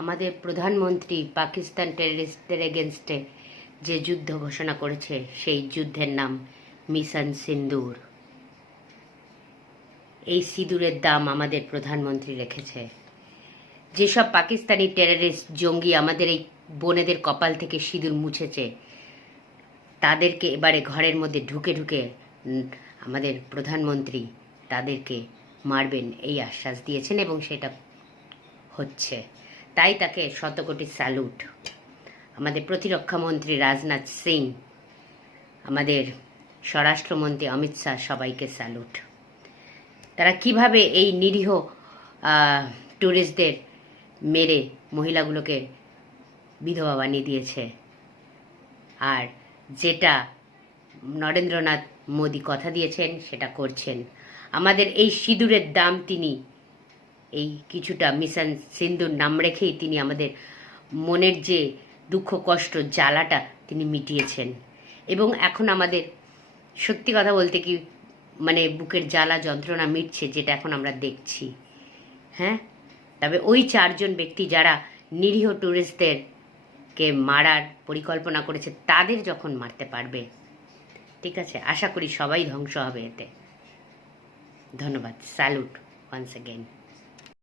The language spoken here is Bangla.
আমাদের প্রধানমন্ত্রী পাকিস্তান টেররিস্টদের এগেনস্টে যে যুদ্ধ ঘোষণা করেছে সেই যুদ্ধের নাম মিশন সিন্দুর। এই সিঁদুরের দাম আমাদের প্রধানমন্ত্রী রেখেছে। যেসব পাকিস্তানি টেররিস্ট জঙ্গি আমাদের এই বোনেদের কপাল থেকে সিঁদুর মুছেছে, তাদেরকে এবারে ঘরের মধ্যে ঢুকে ঢুকে আমাদের প্রধানমন্ত্রী তাদেরকে মারবেন এই আশ্বাস দিয়েছেন এবং সেটা হচ্ছে। তাই তাকে শতকোটি স্যালুট। আমাদের প্রতিরক্ষামন্ত্রী রাজনাথ সিং, আমাদের স্বরাষ্ট্রমন্ত্রী অমিত শাহ, সবাইকে স্যালুট। তারা কিভাবে এই নিরীহ ট্যুরিস্টদের মেরে মহিলাগুলোকে বিধবা বানিয়ে দিয়েছে, আর যেটা নরেন্দ্রনাথ মোদী কথা দিয়েছেন সেটা করছেন। আমাদের এই সিঁদুরের দাম তিনি এই কিছুটা মিশন সিন্দুর নাম রেখেই তিনি আমাদের মনের যে দুঃখ কষ্ট জ্বালাটা তিনি মিটিয়েছেন। এবং এখন আমাদের সত্যি কথা বলতে কি মানে বুকের জ্বালা যন্ত্রণা মিটছে, যেটা এখন আমরা দেখছি। হ্যাঁ, তবে ওই চারজন ব্যক্তি যারা নিরীহ ট্যুরিস্টদেরকে মারার পরিকল্পনা করেছে, তাদের যখন মারতে পারবে, ঠিক আছে, আশা করি সবাই ধ্বংস হবে এতে। ধন্যবাদ, স্যালুট ওয়ান্স অ্যাগেন।